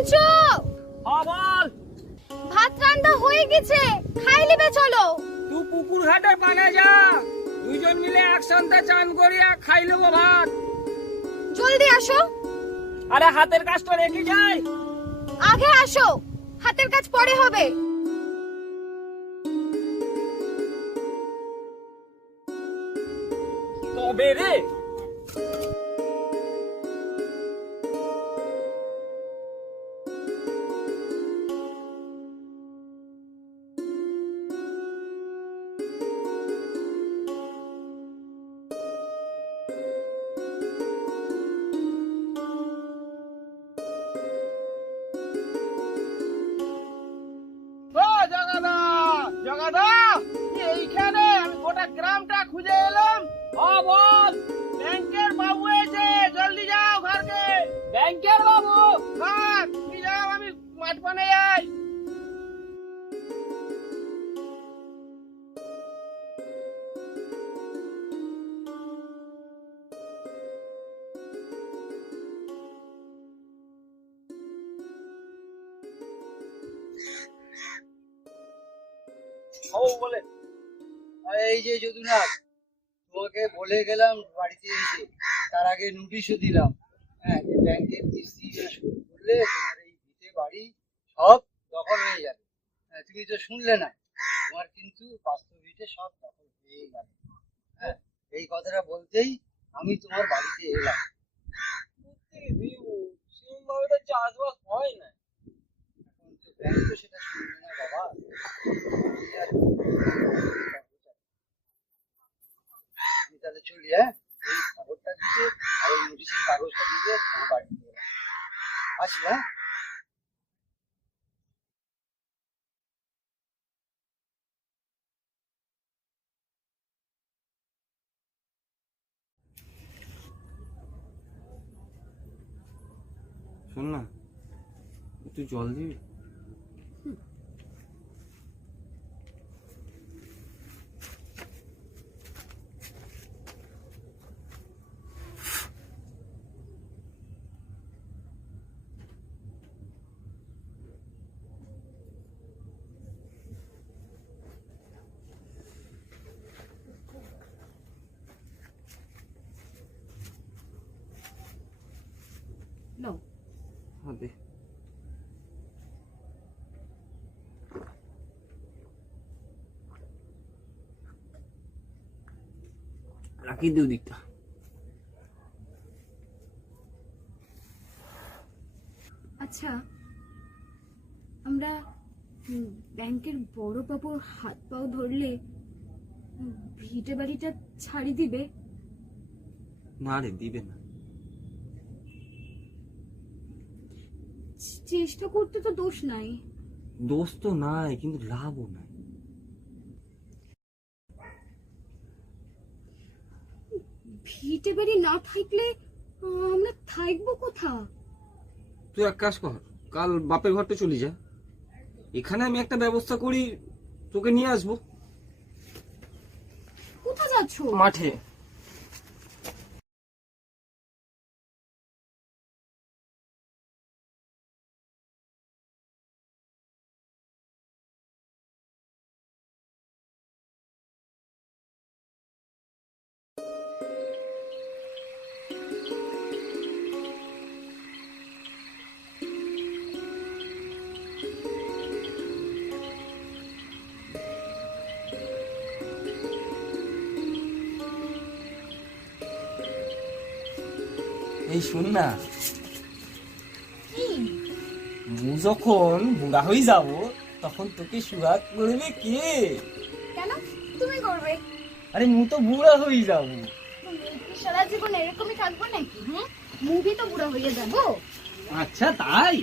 শুনছো? হ্যাঁ বল। ভাত রান্না হয়ে গেছে, খাই লিবে চলো। তুই পুকুর ঘাটের পানে যা, দুইজন মিলে একসাথে চান করিয়া খাই লব ভাত। জলদি আসো। আরে হাতের কাজটা রেখে যাই। আগে আসো, হাতের কাজ পরে হবে। তবে রে জগাদা, জগাদা, এইখানে আমি গোটা গ্রামটা খুঁজে এলাম। হ্যাঁ বল। ব্যাংকের বাবু এসে, জলদি যাও ঘরকে। ব্যাংকের বাবু? হ্যাঁ তুমি যাও, আমি মাঠ পানে যাই। ও বলে, এই যে যদুনাথ, তোমাকে বলে গেলাম বাড়িতে এসে, তার আগে নোটিশও দিলাম, হ্যাঁ, যে ব্যাংকের কিস্তি না শোধ করলে তোমার এই ভিটে বাড়ি সব দখল হয়ে যাবে। হ্যাঁ, তুমি তো শুনলে না, তোমার কিন্তু বাস্তব ভিটে সব দখল হয়ে গেল। হ্যাঁ, এই কথাটা বলতেই আমি তোমার বাড়িতে এলাম। চাষবাস হয় না। এখন তো ব্যাংক তো সেটা শুনবে না বাবা। আমি আর আমি তাহলে চলি, হ্যাঁ, এই খবরটা দিতে আর এই নোটিশের কাগজটা দিতে তোমার বাড়িতে এলাম। আসি, হ্যাঁ। শোন না, একটু জল দিবি? নাও। হ্যাঁ দে। রাখি দিও দিকটা। আচ্ছা, আমরা ব্যাংকের বড় বাবুর হাত পাও ধরলে ভিটে বাড়িটা ছাড়ি দিবে? না রে, দিবে না। চেষ্টা করতে তো দোষ নাই। দোষ তো নাই, কিন্তু লাভও নাই। ভিটে বাড়ি না থাকলে আমরা থাকবো কোথা? তুই এক কাজ কর, কাল বাপের ঘরটা চলে যা, এখানে আমি একটা ব্যবস্থা করি, তোকে নিয়ে আসবো। কোথা যাচ্ছ? মাঠে। এই শোন না, মু যখন বুড়া হয়ে যাব তখন তোকে সুহাগ করবে কে? কেন তুমি করবে? আরে মু তো বুড়া হয়ে যাবো। সারা জীবন এরকমই থাকবো নাকি? মুভি তো বুড়া হয়ে যাবো। আচ্ছা তাই?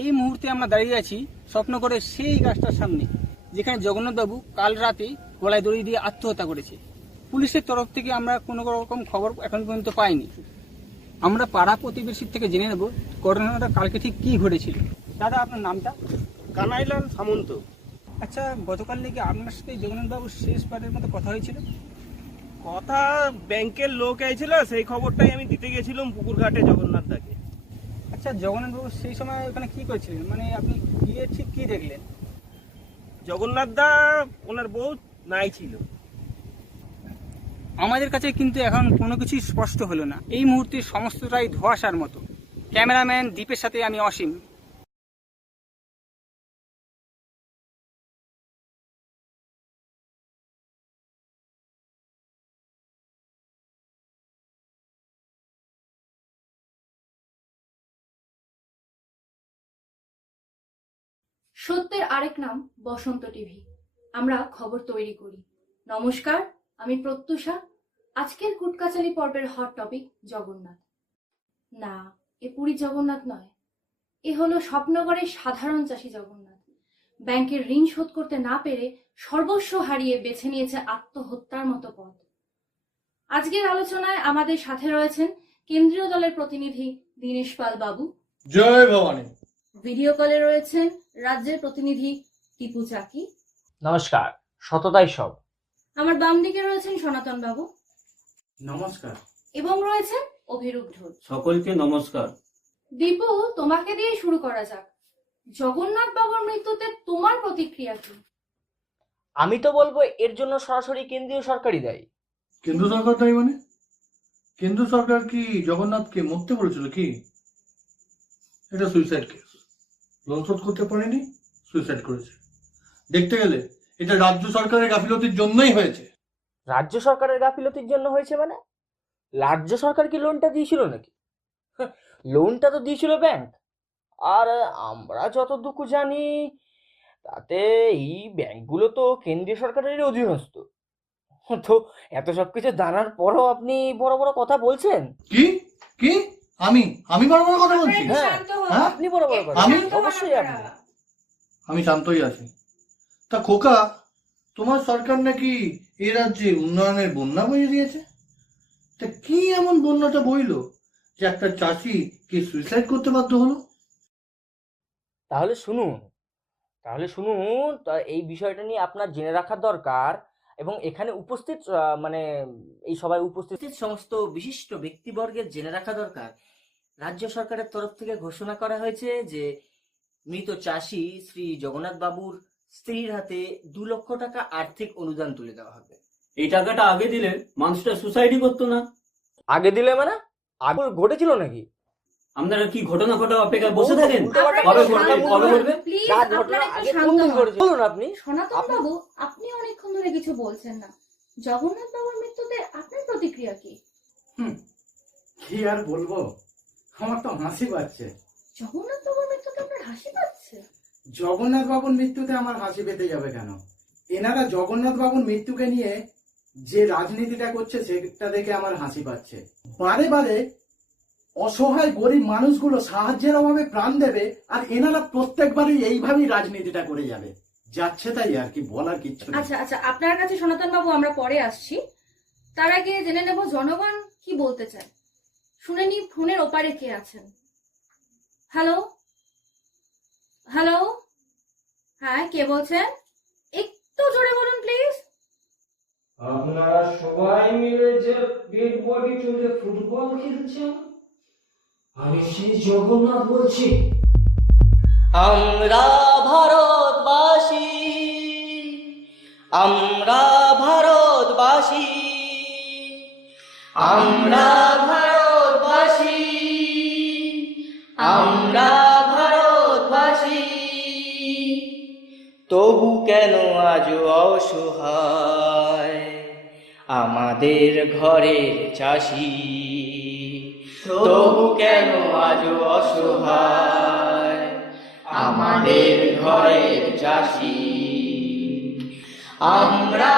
এই মুহূর্তে আমরা দাঁড়িয়ে আছি স্বপ্নগড়ের সেই গাছটার সামনে, যেখানে জগন্নাথবাবু কাল রাতে গলায় দড়ি দিয়ে আত্মহত্যা করেছে। পুলিশের তরফ থেকে আমরা কোনো রকম খবর এখন পর্যন্ত পাইনি। আমরা পাড়া প্রতিবেশীর থেকে জেনে নেব ঘটনাটা কালকে ঠিক কী ঘটেছিল। দাদা, আপনার নামটা? কানাইলাল সামন্ত। আচ্ছা, গতকাল নাকি আপনার সাথে জগন্নাথবাবুর শেষবারের মতো কথা হয়েছিল? কথা ব্যাংকের লোক এসেছিল, সেই খবরটাই আমি দিতে গেছিলাম পুকুরঘাটে জগন্নাথ দাকে। আচ্ছা, জগন্নাথবাবু সেই সময় ওখানে কি করছিলেন, মানে আপনি গিয়ে ঠিক কী দেখলেন? জগন্নাথ দা ওনার বউ নাই ছিল। আমাদের কাছে কিন্তু এখন কোনো কিছুই স্পষ্ট হলো না। এই মুহূর্তে সমস্তটাই ধোঁয়াশার মতো। ক্যামেরাম্যান দীপের সাথে আমি অসীম। সত্যের আরেক নাম বসন্ত টিভি। আমরা খবর তৈরি করি। নমস্কার, আমি প্রত্যুষা। আজকের কুটকাচালি পর্বের হট টপিক জগন্নাথ। না, এ পুরী জগন্নাথ নয়, এ হলো স্বপ্নগড়ের সাধারণ চাষী জগন্নাথ। ব্যাংকের ঋণ শোধ করতে না পেরে সর্বস্ব হারিয়ে বেছে নিয়েছে আত্মহত্যার মতো পথ। আজকের আলোচনায় আমাদের সাথে রয়েছেন কেন্দ্রীয় দলের প্রতিনিধি দীনেশ পাল বাবু। জয় ভবানী। ভিডিও কলে রয়েছেন রাজ্যের প্রতিনিধি টিপু চাকি। নমস্কার, সততাই সব। আমার বাম দিকে রয়েছেন সনাতন বাবু নমস্কার। এবং রয়েছেন অভিরূপ ঢোল। সকলকে নমস্কার। দীপু, তোমাকে দিয়ে শুরু করা যাক। জগন্নাথ বাবুর মৃত্যুতে তোমার প্রতিক্রিয়া কি? আমি তো বলবো এর জন্য সরাসরি কেন্দ্রীয় সরকারই দায়ী। কেন্দ্র সরকার তাই মানে? কেন্দ্র সরকার কি জগন্নাথকে মরতে বলেছিল কি? এটা সুইসাইড কেস। লোন শোধ করতে পারেনি, সুইসাইড করেছে। দেখতে গেলে এটা রাজ্য সরকারের গাফিলতির জন্যই হয়েছে। রাজ্য সরকারের গাফিলতির জন্য হয়েছে মানে? রাজ্য সরকার কি লোনটা দিয়েছিল নাকি? লোনটা তো দিয়েছিল ব্যাংক। আর আমরা যতটুকু জানি তাতে এই ব্যাংকগুলো তো কেন্দ্রীয় সরকারের অধীনস্থ। তো এত সবকিছু জানার পরও আপনি বড় বড় কথা বলছেন? কি কি আমি আমি বড় বড় কথা বলছি? হ্যাঁ, আপনি বড় বড় কথা। আমি? অবশ্যই আপনি। আমি শান্তই আছি। তা খোকা, তোমার সরকার নাকি এই রাজ্যে উন্নয়নের বন্যা বইয়ে দিয়েছে। তা কি এমন বন্যাটা বইলো যে একটা চাষি কি সুইসাইড করতে বাধ্য হলো? তাহলে শুনুন, তা এই বিষয়টা নিয়ে আপনার জেনে রাখা দরকার। এবং এখানে উপস্থিত মানে এই সবাই উপস্থিত সমস্ত বিশিষ্ট ব্যক্তিবর্গের জেনে রাখা দরকার। রাজ্য সরকারের তরফ থেকে ঘোষণা করা হয়েছে যে মৃত চাষী শ্রী জগন্নাথ বাবুর স্ত্রীর হাতে 2 লক্ষ টাকা আর্থিক অনুদান তুলে দেওয়া হবে। এই টাকাটা আগে দিলে মানুষটা সুসাইডই করতো না। আগে দিলে মানে আগে ঘটেছিল নাকি? আপনারা কি ঘটনা ঘটা অপেক্ষা বসে থাকেন? উল্টোপাল্টা কবে কথা ঘটবে? বলবেন। কবে ঘটবে? প্লিজ যা আপনারা ঘটনা একটু আগে শান্ত কোন দিন হন। ঘটেছে? বলুন আপনি। সনাতন বাবু, আপনি অনেকক্ষণ ধরে কিছু বলছেন না। জগন্নাথ বাবুর মৃত্যুতে আপনার প্রতিক্রিয়া কি? কি আর বলবো, আমার তো হাসি পাচ্ছে। জগন্নাথ বাবুর মৃত্যুতে আপনার হাসি পাচ্ছে? জগন্নাথ বাবুর মৃত্যুতে আমার হাসি পেতে যাবে কেন? এনারা জগন্নাথ বাবুর মৃত্যুকে নিয়ে যে রাজনীতিটা করছে সেটা দেখে আমার হাসি পাচ্ছে। বারে বারে অসহায় গরিব মানুষগুলো সাহায্যের অভাবে প্রাণ দেবে, আর এনারা প্রত্যেকবারই এইভাবেই রাজনীতিটা করে যাবে। যাচ্ছে তাই, আর কি বলার কিচ্ছু নেই। আচ্ছা আচ্ছা, আপনার কাছে সনাতন বাবু আমরা পরে আসছি। তার আগে জেনে নেব জনগণ কি বলতে চায়। শুনে নি ফোনের ওপারে কে আছেন। হ্যালো হ্যালো, হ্যাঁ কে বলছেন? একটু জোরে বলুন প্লিজ। আপনারা সবাই মিলে যে ডেড বডি তুলে ফুটবল খেলছেন, আমি সেই জগন্নাথ বলছি। আমরা ভারতবাসী, আমরা ভারতবাসী, আমরা ভারতবাসী, আমরা ভারতবাসী, তবু কেন আজ অসহায় আমাদের ঘরের চাষি, তবু কেন আজ অসহায় আমাদের ঘরের চাষি, আমরা